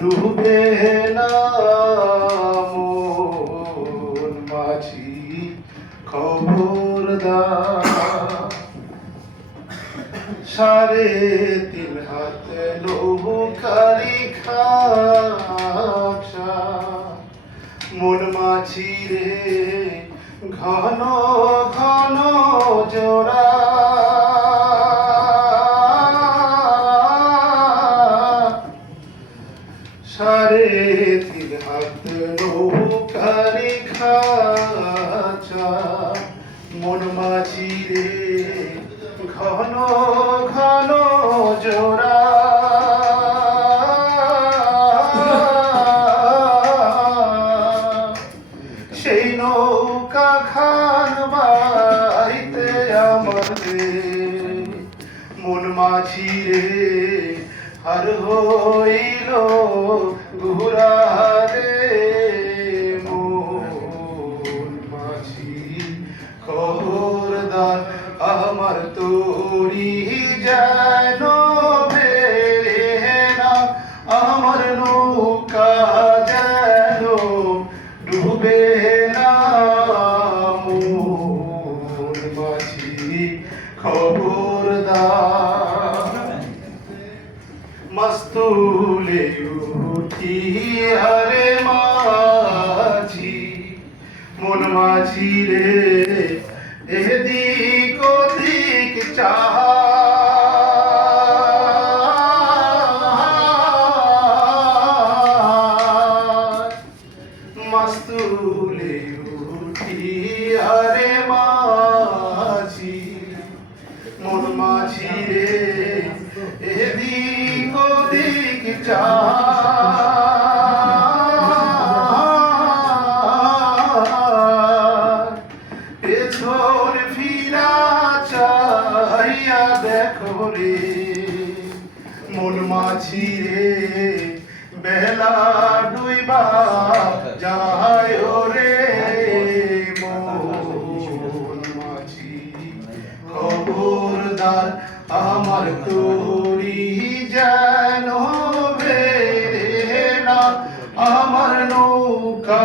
ডুবে না মন মাঝি খবরদার। 3.5 হাত নৌকারি খাঁচা মন মাঝি রে ঘন ঘন জোড়া। সাড়ে 3 হাত নৌকারি খাঁচা মন মাঝি রে ঘন ঘন জোড়া। সেই নৌকা খান বাইতে আমার রে মন মাঝি রে আর হইল ঘুরা রে মন মাঝি খবরদার আমার তোরি যেন বেরে না আমার নৌকা যেন ডুবে না মন মাঝি খবরদার। মস্তুলে উঠি আরে মাঝি মন মাঝি রে এদিক ওদিক চাহা। মস্তুলে উঠি আরে মাঝি মন মাঝি রে এদিক ওদিক পেছন ফিরা চাইয়া দেখো রে মন মাঝি রে বেলা ডুইবা যায় রে মন মাঝি খবরদার আমার তোরি যেন বেরে না আমার নৌকা